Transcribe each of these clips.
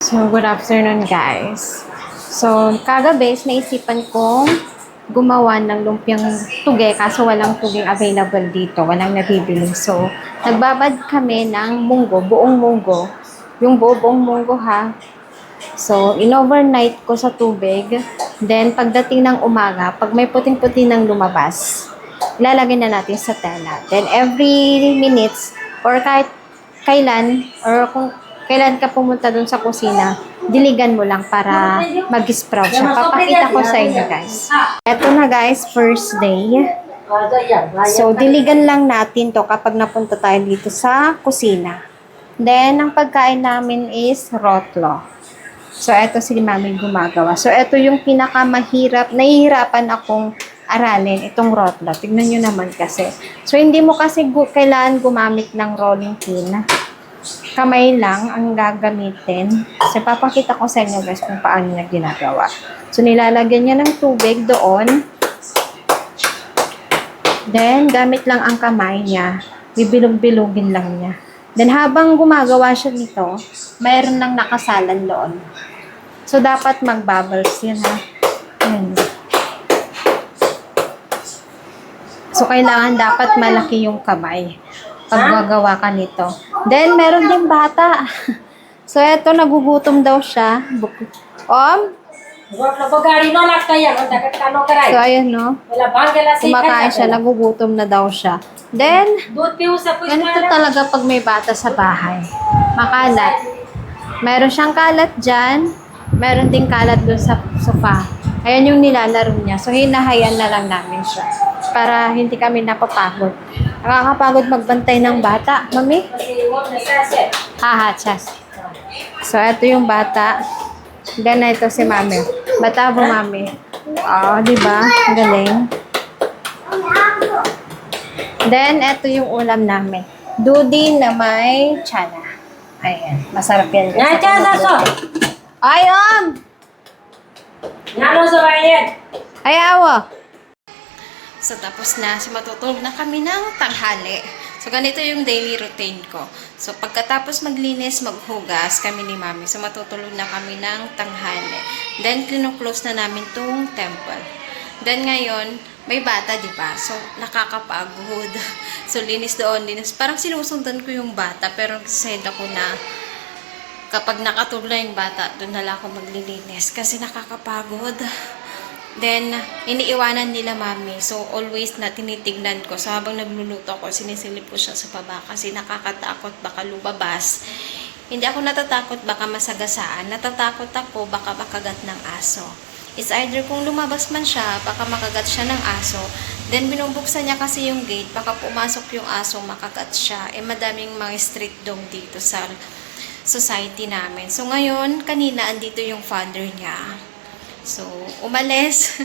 So, good afternoon guys. So, kagabi, naisipan kong gumawa ng lumpiang tuge kaso walang tugeng available dito. Walang nabibili. So, nagbabad kami ng munggo, buong munggo. Yung buong munggo ha. So, in-overnight ko sa tubig. Then, pagdating ng umaga, pag may puting-puti nang lumabas, ilalagay na natin sa tela. Then, every minutes or kahit kailan or kung kailan ka pumunta dun sa kusina, diligan mo lang para mag-sprout siya. Papakita ko sa inyo guys. Eto na guys, first day. So, diligan lang natin to kapag napunta tayo dito sa kusina. Then, ang pagkain namin is rotlo. So, eto si mami gumagawa. So, eto yung pinakamahirap, nahihirapan akong aralin itong rotlo. Tignan nyo naman kasi. So, hindi mo kasi kailangan gumamit ng rolling pin. Kamay lang ang gagamitin. So, papakita ko sa inyo guys kung paano niya ginagawa. So, nilalagyan niya ng tubig doon. Then, gamit lang ang kamay niya. Bibilog-bilogin lang niya. Then, habang gumagawa siya dito, mayroon lang nakasalan doon. So, dapat mag-bubbles yan ha. Ayan. So, kailangan dapat malaki yung kamay pag gagawa ka nito. Then, meron din bata. So, eto, nagugutom daw siya. So, ayun, no? Kumakain siya, nagugutom na daw siya. Then, ganito talaga pag may bata sa bahay. Makalat. Meron siyang kalat dyan. Meron ding kalat doon sa sofa. Ayan yung nilalaro niya. So, hinahayan na lang namin siya. Para hindi kami napapagod. Nakakapagod magbantay ng bata. Mami? Haha, chas. So, ito yung bata. Then, ito si mami. Bata po, mami. Diba? Galing. Then, ito yung ulam namin. Dudi na may tsana. Ayan. Masarap yan. Ay, Ay, awa. So, tapos na. Matutulog na kami ng tanghali. So, ganito yung daily routine ko. So, pagkatapos maglinis, maghugas kami ni mami. So, matutulog na kami ng tanghali. Then, kino-close na namin tong temple. Then, ngayon, may bata, di ba? So, nakakapagod. So, linis doon, linis. Parang sinusundan ko yung bata, pero said ako na kapag nakatulog na yung bata, doon na lang ako maglilinis. Kasi nakakapagod. Then, iniiwanan nila mami. So, always na tinitignan ko. So, habang nagluluto ako, sinisilip ko siya sa baba kasi nakakatakot baka lumabas. Hindi ako natatakot baka masagasaan. Natatakot ako baka makagat ng aso. It's either kung lumabas man siya, baka makagat siya ng aso. Then, binubuksan niya kasi yung gate. Baka pumasok yung aso, makagat siya. Madaming mga street dog dito sa society namin. So, ngayon, kanina, andito yung father niya. So, umalis.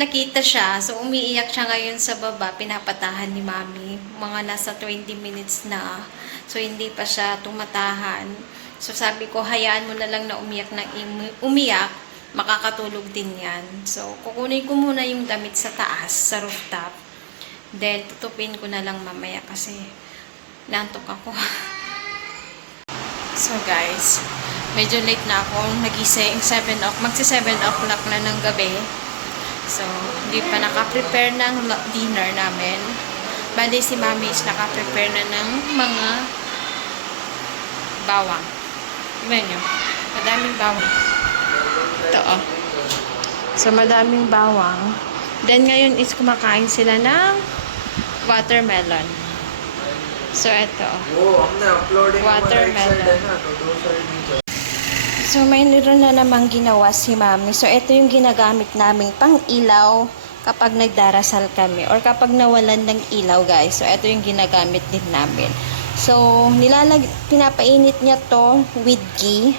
Nakita siya. So, umiiyak siya ngayon sa baba. Pinapatahan ni mami. Mga nasa 20 minutes na. So, hindi pa siya tumatahan. So, sabi ko, hayaan mo na lang na umiyak ng umiyak. Makakatulog din yan. So, kukunin ko muna yung damit sa taas, sa rooftop. Then, tutupin ko na lang mamaya kasi nantok ako. So guys, medyo late na ako nagising, 7 o'clock, magsi 7 o'clock na ng gabi. So, hindi pa naka-prepare ng dinner namin. Bali si mami is naka-prepare na ng mga bawang. Tignan nyo, madaming bawang. Ito So, madaming bawang. Then ngayon is kumakain sila ng watermelon. So, ito. Watermelon. So, may niro na namang ginawa si mami. So, ito yung ginagamit naming pang ilaw kapag nagdarasal kami. Or kapag nawalan ng ilaw, guys. So, ito yung ginagamit din namin. So, pinapainit niya to with ghee.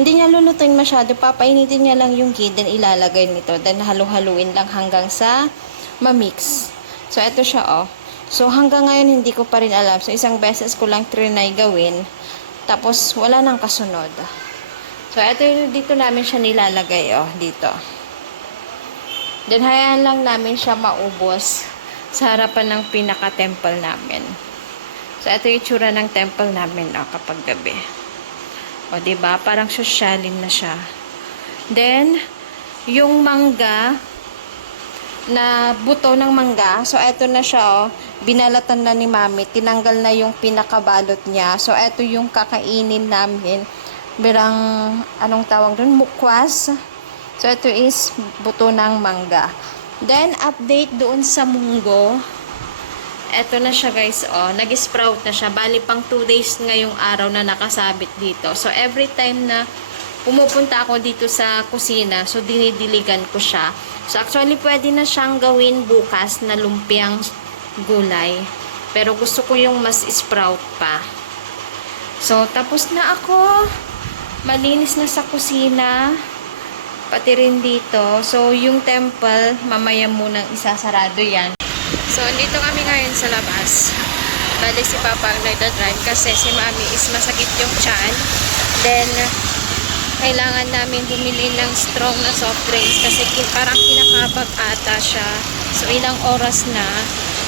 Hindi niya lulutuin masyado. Papainitin niya lang yung ghee. Then, ilalagay nito. Then, halu-haluin lang hanggang sa mamix. So, ito siya, So, hanggang ngayon, hindi ko pa rin alam. So, isang beses ko lang trinay gawin. Tapos, wala nang kasunod. So, ito dito namin siya nilalagay, dito. Then, hayaan lang namin siya maubos sa harapan ng pinaka-temple namin. So, ito yung tsura ng temple namin, kapag gabi. O, diba? Parang sosyalin na siya. Then, yung mangga, na buto ng mangga. So, eto na siya, oh. Binalatan na ni Mami. Tinanggal na yung pinakabalot niya. So, eto yung kakainin namin. Birang, anong tawag doon? Mukwas. So, ito is buto ng mangga. Then, update doon sa munggo. Eto na siya, guys, oh. Nag-sprout na siya. Bali, pang 2 days ngayong araw na nakasabit dito. So, every time na pumupunta ako dito sa kusina, so dinidiligan ko siya. So actually pwede na siyang gawin bukas na lumpiang gulay. Pero gusto ko yung mas sprout pa. So tapos na ako. Malinis na sa kusina. Pati rin dito. So yung temple, mamaya munang isasarado yan. So dito kami ngayon sa labas. Bali si Papa ang nagdadrive kasi si Mami is masakit yung tiyan. Then kailangan namin bumili ng strong na soft drinks kasi parang kinakabag ata siya. So, ilang oras na,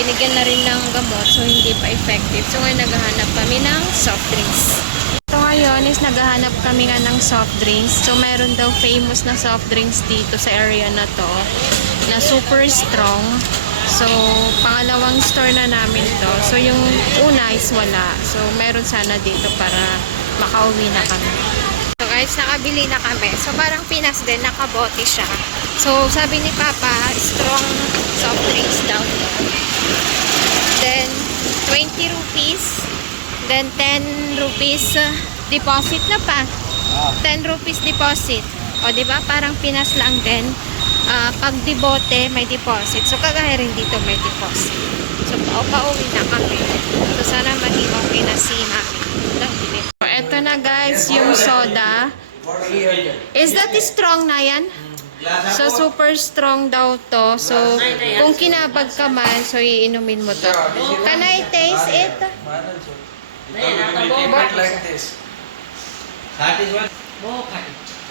binigyan na rin ng gamot, so hindi pa effective. So, ngayon naghahanap kami ng soft drinks. So, ngayon is naghahanap kami nga ng soft drinks. So, meron daw famous na soft drinks dito sa area na to, na super strong. So, pangalawang store na namin to. So, yung una is wala. So, meron sana dito para makauwi na kami. So guys, nakabili na kami. So parang Pinas din, nakabote siya. So sabi ni Papa, strong soft drinks daw. Then 20 rupees. Then 10 rupees deposit na pa. 10 rupees deposit. O diba? Parang Pinas lang din. Pag dibote, may deposit. So kagaya rin dito may deposit. So pauwi na kami. So sana maging okay na si Mami. So eto na guys, yung soda. Is that strong na yan? So super strong daw to. So kung kinabag ka man, so iinumin mo to. Can I taste it? Like this. Heart is what?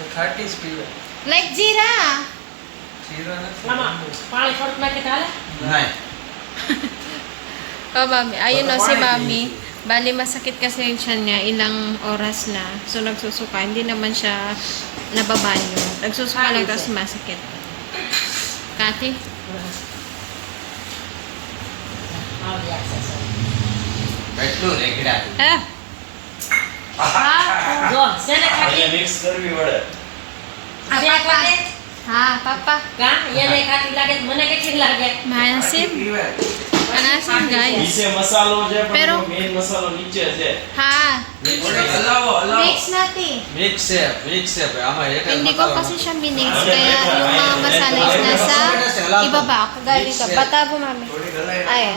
The heart is pure. Like jeera. Zero na. Nine. Oh, Mami. Ayun o, si Mami. Bali, masakit kasi yung tiyan niya. Ilang oras na. So, nagsusuka. Hindi naman siya nababanyo. Nagsusuka lang tapos masakit. Kati? Right blue, like it up. ये mix कर भी बड़ा. Ha, Papa. Manasim. Manasim, guys. नीचे मसालो जे Pero- पर मेन मसालो नीचे છે. Ha. Allow. Mix natin. Mix है. आमा एक Hindi ko kasi siya minix. Kaya yung mga masala is nasa ibaba. Kagaya dito. Bata po, Mami. Ayan.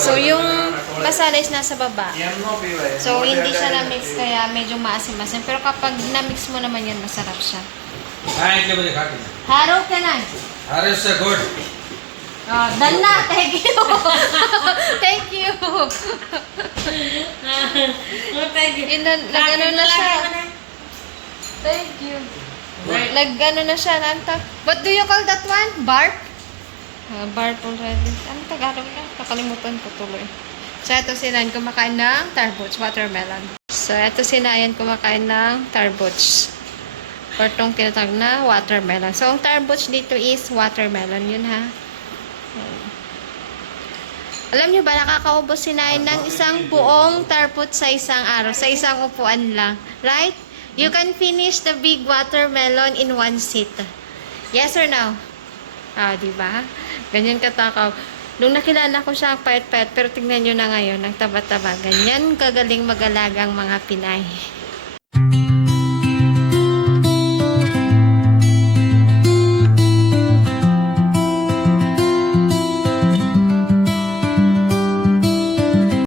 So, yung masala is nasa baba. So, hindi siya na-mix kaya medyo maasim-asim. Pero kapag na-mix mo naman yan, masarap siya. हाँ इतने बजे खाते हैं. Haro ka na. अरे उससे good. Oh, done na. Thank you. Thank you. Nag-ano na siya. Thank you. Nag-ano na siya. What do you call that one? Bark? Bark already. Ano Tagalog na? Kakalimutan ko tuloy. So, ito si Ryan kumakain ng tarbuts, watermelon. So, ito si Ryan kumakain ng tarbuts. Or itong tinatawag na watermelon. So, ang tarbuts dito is watermelon. Yun, ha? Alam nyo ba, nakakaubos si Nain ng isang buong tarbuts sa isang araw. Sa isang upuan lang. Right? You can finish the big watermelon in one sit. Yes or no? Diba? Ganyan katakaw. Nung nakilala ko siya, ang payat-payat. Pero tingnan nyo na ngayon, ang taba-taba. Ganyan kagaling mag-alaga ang mga Pinay.